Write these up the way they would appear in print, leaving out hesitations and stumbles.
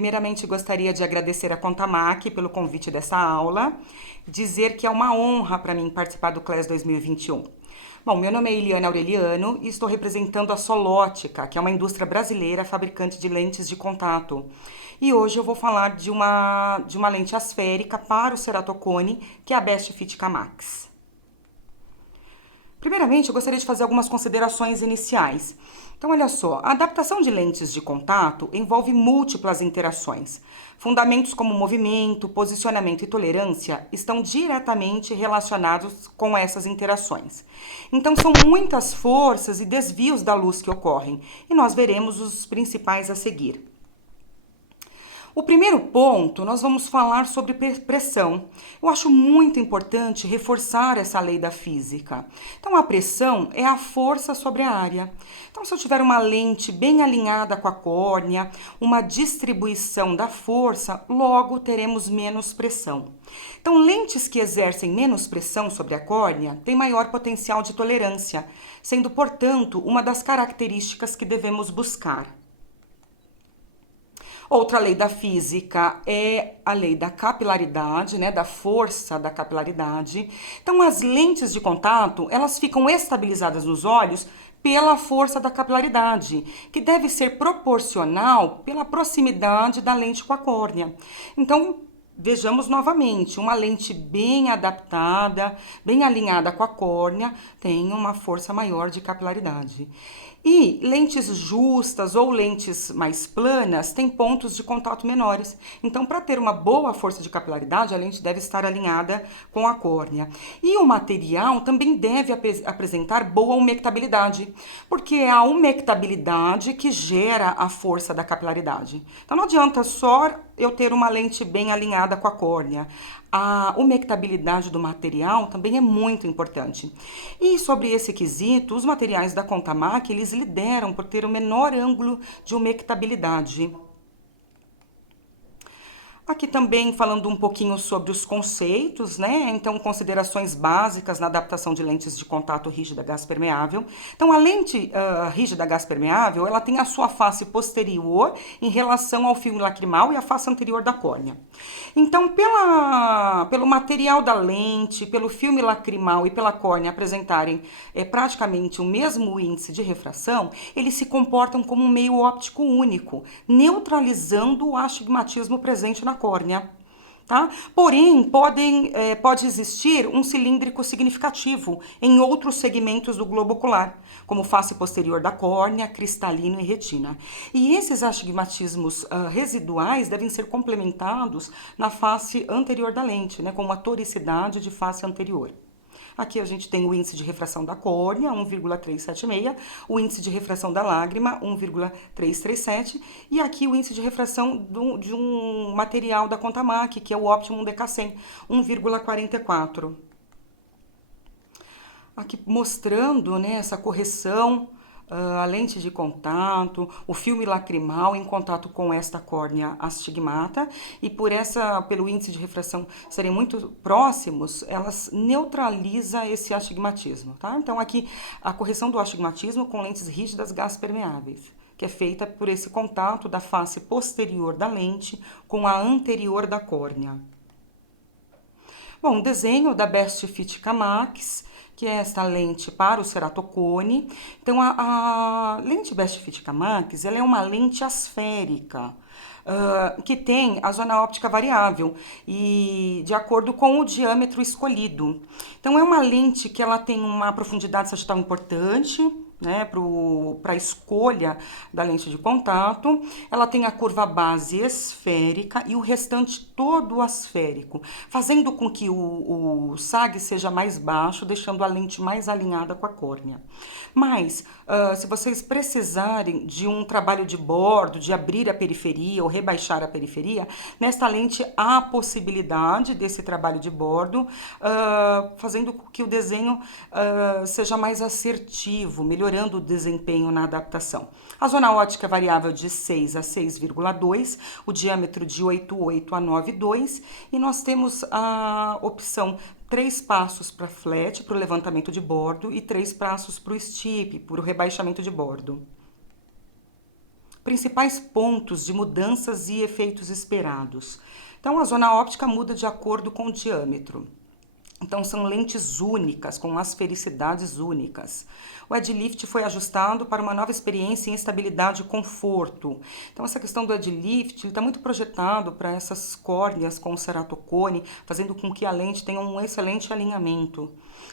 primeiramente gostaria de agradecer a Contamac pelo convite dessa aula, dizer que é uma honra para mim participar do CLES 2021. Bom, meu nome é Eliana Aureliano e estou representando a Solótica, que é uma indústria brasileira fabricante de lentes de contato. E hoje eu vou falar de uma lente asférica para o ceratocone, que é a Best Fit Max. Primeiramente, eu gostaria de fazer algumas considerações iniciais. Então, olha só, a adaptação de lentes de contato envolve múltiplas interações. Fundamentos como movimento, posicionamento e tolerância estão diretamente relacionados com essas interações. Então, são muitas forças e desvios da luz que ocorrem, e nós veremos os principais a seguir. O primeiro ponto, nós vamos falar sobre pressão. Eu acho muito importante reforçar essa lei da física. Então, a pressão é a força sobre a área. Então, se eu tiver uma lente bem alinhada com a córnea, uma distribuição da força, logo teremos menos pressão. Então, lentes que exercem menos pressão sobre a córnea têm maior potencial de tolerância, sendo, portanto, uma das características que devemos buscar. Outra lei da física é a lei da capilaridade, né, da força da capilaridade. Então, as lentes de contato, elas ficam estabilizadas nos olhos pela força da capilaridade, que deve ser proporcional pela proximidade da lente com a córnea. Então, vejamos novamente, uma lente bem adaptada, bem alinhada com a córnea, tem uma força maior de capilaridade. E lentes justas ou lentes mais planas têm pontos de contato menores. Então, para ter uma boa força de capilaridade, a lente deve estar alinhada com a córnea. E o material também deve apresentar boa umectabilidade, porque é a umectabilidade que gera a força da capilaridade. Então, não adianta só eu ter uma lente bem alinhada com a córnea. A umectabilidade do material também é muito importante. E sobre esse quesito, os materiais da Contamac, eles lideram por ter o menor ângulo de umectabilidade. Aqui também falando um pouquinho sobre os conceitos, né? Então, considerações básicas na adaptação de lentes de contato rígida gás permeável. Então, a lente rígida gás permeável, ela tem a sua face posterior em relação ao fio lacrimal e a face anterior da córnea. Então, pelo material da lente, pelo filme lacrimal e pela córnea apresentarem praticamente o mesmo índice de refração, eles se comportam como um meio óptico único, neutralizando o astigmatismo presente na córnea. Tá? Porém, pode existir um cilíndrico significativo em outros segmentos do globo ocular, como face posterior da córnea, cristalino e retina. E esses astigmatismos residuais devem ser complementados na face anterior da lente, né, com uma toricidade de face anterior. Aqui a gente tem o índice de refração da córnea, 1,376, o índice de refração da lágrima, 1,337, e aqui o índice de refração de um material da Contamac, que é o Optimum DK100, 1,44. Aqui mostrando, né, essa correção, a lente de contato, o filme lacrimal em contato com esta córnea astigmata, e pelo índice de refração serem muito próximos, elas neutralizam esse astigmatismo, tá? Então aqui a correção do astigmatismo com lentes rígidas gás permeáveis, que é feita por esse contato da face posterior da lente com a anterior da córnea. Bom, desenho da Best Fit Max, que é esta lente para o ceratocone. Então, a lente Best Fit Max, ela é uma lente asférica, que tem a zona óptica variável e de acordo com o diâmetro escolhido. Então, é uma lente que ela tem uma profundidade sagital importante, né, para a escolha da lente de contato. Ela tem a curva base esférica e o restante todo asférico, fazendo com que o SAG seja mais baixo, deixando a lente mais alinhada com a córnea. Mas, se vocês precisarem de um trabalho de bordo, de abrir a periferia ou rebaixar a periferia, nesta lente há a possibilidade desse trabalho de bordo, fazendo com que o desenho seja mais assertivo, melhorando o desempenho na adaptação. A zona ótica é variável de 6 a 6,2, o diâmetro de 8,8 a 9,2, e nós temos a opção 3 passos para flat, para o levantamento de bordo, e 3 passos para o steep, para o rebaixamento de bordo. principais pontos de mudanças e efeitos esperados. Então, a zona óptica muda de acordo com o diâmetro. Então, são lentes únicas, com asfericidades únicas. O Edge-Lift foi ajustado para uma nova experiência em estabilidade e conforto. Então, essa questão do Edge-Lift está muito projetado para essas córneas com ceratocone, fazendo com que a lente tenha um excelente alinhamento.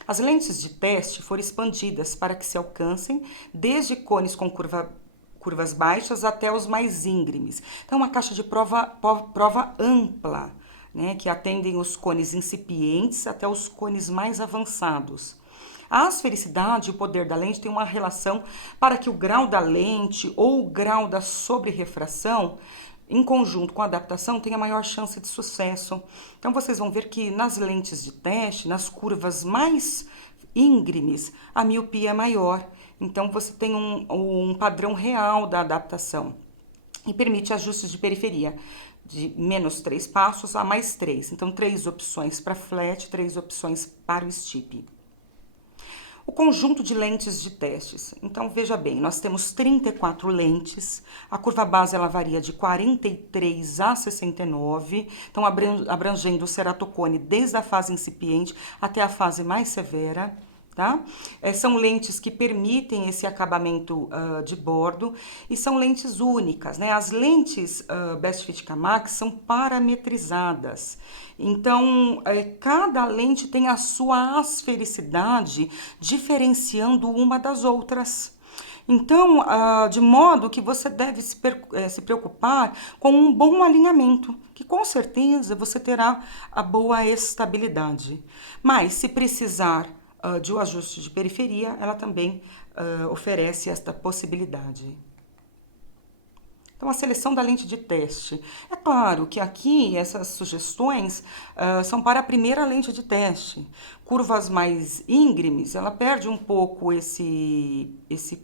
As lentes de teste foram expandidas para que se alcancem desde cones com curvas baixas até os mais íngremes. Então, uma caixa de prova ampla, né, que atendem os cones incipientes até os cones mais avançados. A asfericidade e o poder da lente têm uma relação para que o grau da lente ou o grau da sobrerefração, em conjunto com a adaptação, tenha maior chance de sucesso. Então, vocês vão ver que nas lentes de teste, nas curvas mais íngremes, a miopia é maior. Então, você tem um padrão real da adaptação e permite ajustes de periferia de menos 3 passos a mais 3. Então, 3 opções para flat, 3 opções para o STIP. O conjunto de lentes de testes. Então, veja bem, nós temos 34 lentes, a curva base ela varia de 43 a 69, então abrangendo o ceratocone desde a fase incipiente até a fase mais severa. Tá? São lentes que permitem esse acabamento de bordo e são lentes únicas, né? As lentes Best Fit Camax são parametrizadas, então cada lente tem a sua asfericidade diferenciando uma das outras. Então, de modo que você deve se preocupar com um bom alinhamento, que com certeza você terá a boa estabilidade. Mas, se precisar de um ajuste de periferia, ela também oferece esta possibilidade. Então, a seleção da lente de teste. É claro que aqui essas sugestões são para a primeira lente de teste. Curvas mais íngremes, ela perde um pouco esse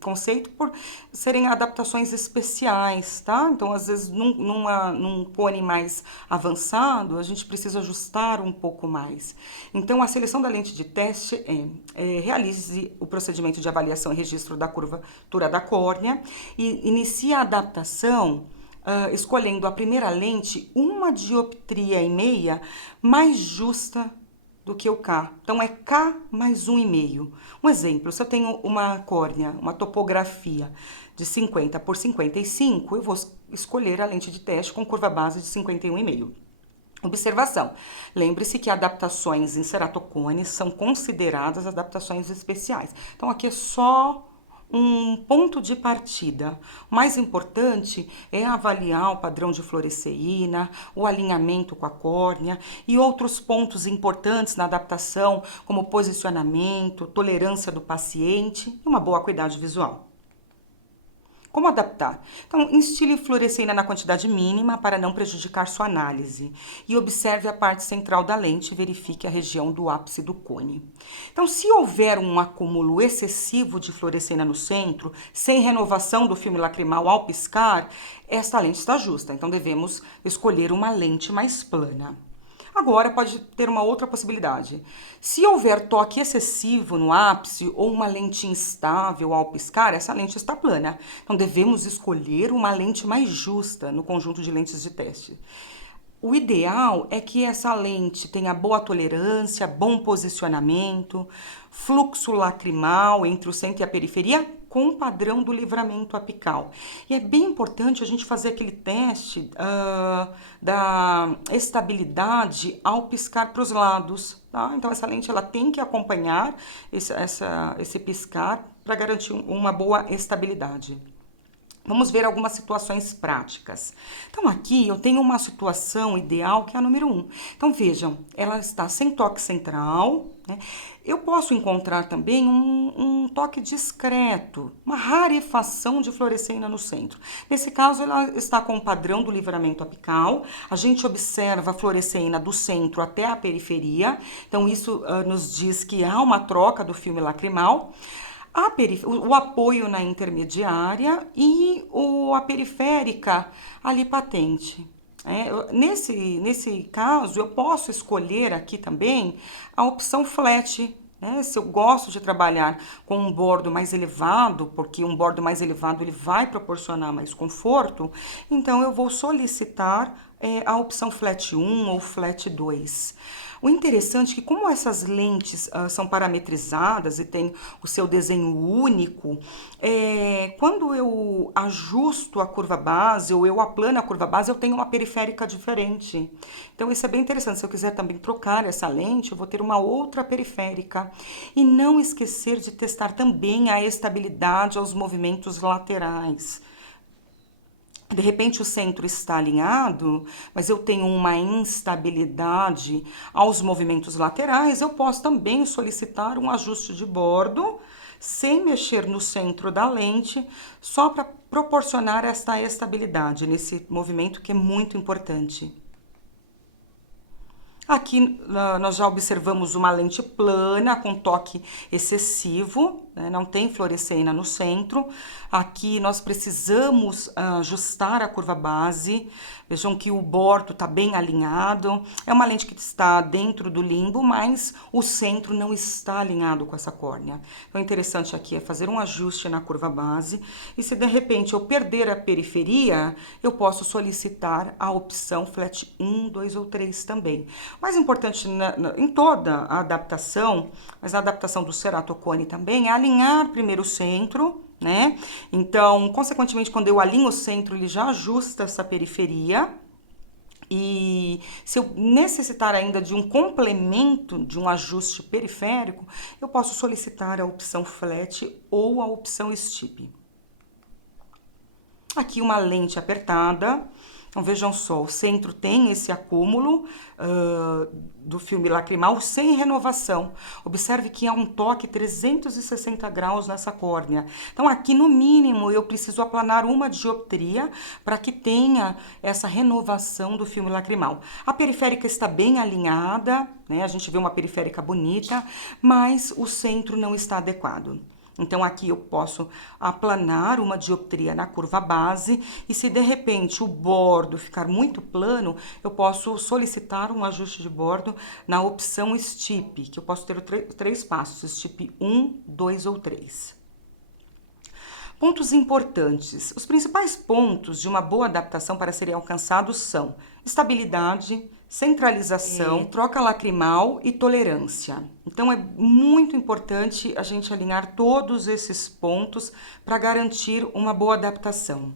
conceito por serem adaptações especiais, tá? Então, às vezes, num cone mais avançado, a gente precisa ajustar um pouco mais. Então, a seleção da lente de teste realize o procedimento de avaliação e registro da curvatura da córnea e inicie a adaptação escolhendo a primeira lente uma dioptria e meia mais justa do que o K. Então, é K mais 1,5. Um exemplo, se eu tenho uma córnea, uma topografia de 50 por 55, eu vou escolher a lente de teste com curva base de 51,5. Observação, lembre-se que adaptações em ceratocones são consideradas adaptações especiais. Então, aqui é só um ponto de partida. O mais importante é avaliar o padrão de fluoresceína, o alinhamento com a córnea e outros pontos importantes na adaptação, como posicionamento, tolerância do paciente e uma boa acuidade visual. Como adaptar? Então, instile fluoresceína na quantidade mínima para não prejudicar sua análise. E observe a parte central da lente e verifique a região do ápice do cone. Então, se houver um acúmulo excessivo de fluoresceína no centro, sem renovação do filme lacrimal ao piscar, esta lente está justa. Então, devemos escolher uma lente mais plana. Agora, pode ter uma outra possibilidade. Se houver toque excessivo no ápice ou uma lente instável ao piscar, essa lente está plana. Então, devemos escolher uma lente mais justa no conjunto de lentes de teste. O ideal é que essa lente tenha boa tolerância, bom posicionamento, fluxo lacrimal entre o centro e a periferia, com o padrão do livramento apical. E é bem importante a gente fazer aquele teste da estabilidade ao piscar para os lados, tá? Então, essa lente ela tem que acompanhar esse piscar para garantir uma boa estabilidade. Vamos ver algumas situações práticas. Então, aqui eu tenho uma situação ideal que é a número 1. Então, vejam, ela está sem toque central, né? Eu posso encontrar também um toque discreto, uma rarefação de fluoresceína no centro. Nesse caso, ela está com o padrão do livramento apical. A gente observa a fluoresceína do centro até a periferia. Então, isso nos diz que há uma troca do filme lacrimal. O apoio na intermediária e a periférica ali patente. Nesse caso, eu posso escolher aqui também a opção flat, né? Se eu gosto de trabalhar com um bordo mais elevado, porque um bordo mais elevado ele vai proporcionar mais conforto, então eu vou solicitar a opção flat 1 ou flat 2. O interessante é que como essas lentes são parametrizadas e tem o seu desenho único, quando eu ajusto a curva base ou eu aplano a curva base, eu tenho uma periférica diferente. Então isso é bem interessante. Se eu quiser também trocar essa lente, eu vou ter uma outra periférica. E não esquecer de testar também a estabilidade aos movimentos laterais. De repente o centro está alinhado, mas eu tenho uma instabilidade aos movimentos laterais, eu posso também solicitar um ajuste de bordo, sem mexer no centro da lente, só para proporcionar esta estabilidade nesse movimento que é muito importante. Aqui nós já observamos uma lente plana com toque excessivo, né? Não tem fluoresceina no centro. Aqui nós precisamos ajustar a curva base. Vejam que o bordo está bem alinhado. É uma lente que está dentro do limbo, mas o centro não está alinhado com essa córnea. Então, o interessante aqui é fazer um ajuste na curva base. E se de repente eu perder a periferia, eu posso solicitar a opção flat 1, 2 ou 3 também. O mais importante em toda a adaptação, mas na adaptação do ceratocone também, é alinhar primeiro o centro, né? Então, consequentemente, quando eu alinho o centro, ele já ajusta essa periferia. E se eu necessitar ainda de um complemento, de um ajuste periférico, eu posso solicitar a opção flat ou a opção steep. Aqui uma lente apertada. Então, vejam só, o centro tem esse acúmulo do filme lacrimal sem renovação. Observe que há um toque 360 graus nessa córnea. Então, aqui no mínimo, eu preciso aplanar uma dioptria para que tenha essa renovação do filme lacrimal. A periférica está bem alinhada, né? A gente vê uma periférica bonita, mas o centro não está adequado. Então, aqui eu posso aplanar uma dioptria na curva base e se de repente o bordo ficar muito plano, eu posso solicitar um ajuste de bordo na opção steep, que eu posso ter três passos, steep 1, 2 ou 3. Pontos importantes. Os principais pontos de uma boa adaptação para serem alcançados são estabilidade, centralização, troca lacrimal e tolerância. Então é muito importante a gente alinhar todos esses pontos para garantir uma boa adaptação.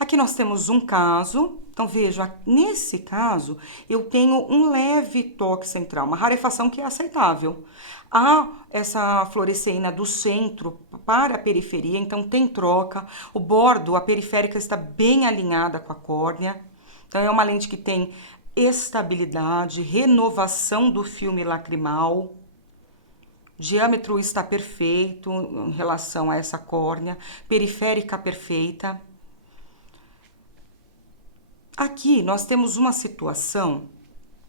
Aqui nós temos um caso, então veja, nesse caso eu tenho um leve toque central, uma rarefação que é aceitável. Há essa fluoresceína do centro para a periferia, então tem troca, o bordo, a periférica está bem alinhada com a córnea, então é uma lente que tem estabilidade, renovação do filme lacrimal, diâmetro está perfeito em relação a essa córnea, periférica perfeita. Aqui nós temos uma situação,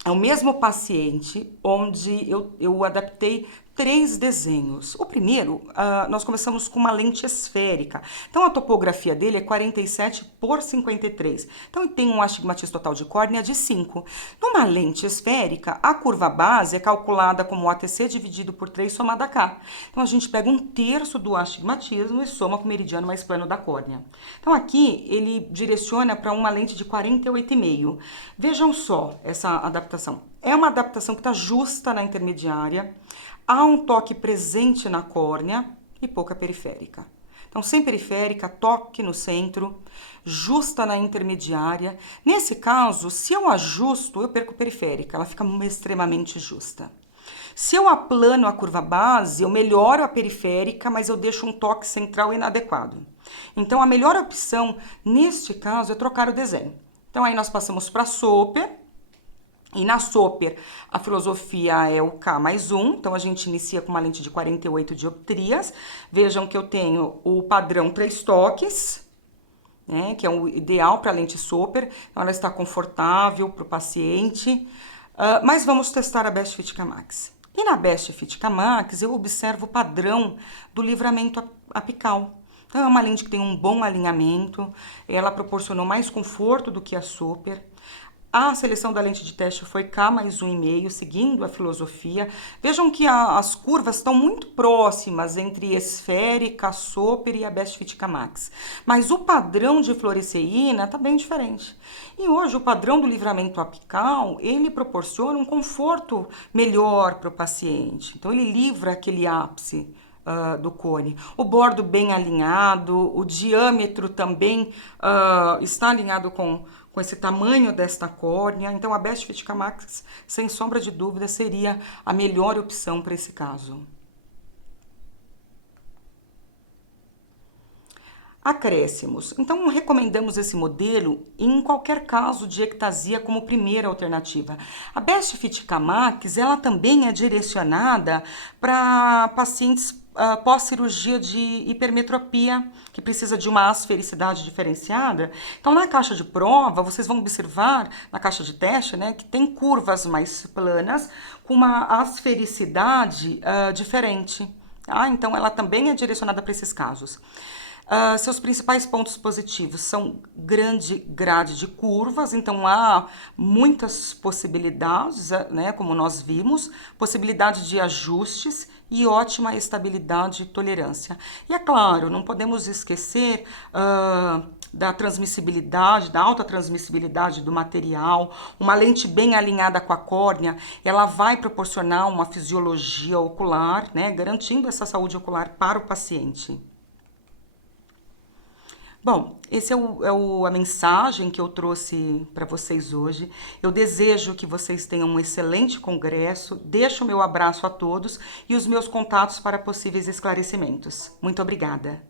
é o mesmo paciente onde eu adaptei 3 desenhos. O primeiro, nós começamos com uma lente esférica. Então, a topografia dele é 47 por 53. Então, ele tem um astigmatismo total de córnea de 5. Numa lente esférica, a curva base é calculada como ATC dividido por 3 somado a K. Então, a gente pega 1/3 do astigmatismo e soma com o meridiano mais plano da córnea. Então, aqui, ele direciona para uma lente de 48,5. Vejam só essa adaptação. É uma adaptação que está justa na intermediária. Há um toque presente na córnea e pouca periférica. Então, sem periférica, toque no centro, justa na intermediária. Nesse caso, se eu ajusto, eu perco periférica, ela fica extremamente justa. Se eu aplano a curva base, eu melhoro a periférica, mas eu deixo um toque central inadequado. Então, a melhor opção, neste caso, é trocar o desenho. Então, aí nós passamos para a Soper. E na Soper, a filosofia é o K mais 1, então a gente inicia com uma lente de 48 dioptrias. Vejam que eu tenho o padrão 3 toques, né, que é o ideal para a lente Soper, então ela está confortável para o paciente. Mas vamos testar a Best Fit Max. E na Best Fit Max eu observo o padrão do livramento apical. Então é uma lente que tem um bom alinhamento, ela proporcionou mais conforto do que a Soper. A seleção da lente de teste foi K mais 1,5, seguindo a filosofia. Vejam que as curvas estão muito próximas entre esférica, Soper e a Best Fit Max. Mas o padrão de fluoresceína está bem diferente. E hoje o padrão do livramento apical, ele proporciona um conforto melhor para o paciente. Então ele livra aquele ápice do cone. O bordo bem alinhado, o diâmetro também está alinhado com esse tamanho desta córnea. Então, a Best Fit Max, sem sombra de dúvida, seria a melhor opção para esse caso. Acréscimos. Então, recomendamos esse modelo em qualquer caso de ectasia como primeira alternativa. A Best Fit Max, ela também é direcionada para pacientes pós-cirurgia de hipermetropia, que precisa de uma asfericidade diferenciada. Então, na caixa de prova, vocês vão observar, na caixa de teste, né, que tem curvas mais planas, com uma asfericidade diferente. Tá? Então, ela também é direcionada para esses casos. Seus principais pontos positivos são grande grade de curvas, então há muitas possibilidades, né, como nós vimos, possibilidade de ajustes e ótima estabilidade e tolerância. E é claro, não podemos esquecer da transmissibilidade, da alta transmissibilidade do material. Uma lente bem alinhada com a córnea, ela vai proporcionar uma fisiologia ocular, né, garantindo essa saúde ocular para o paciente. Bom, essa a mensagem que eu trouxe para vocês hoje. Eu desejo que vocês tenham um excelente congresso. Deixo o meu abraço a todos e os meus contatos para possíveis esclarecimentos. Muito obrigada.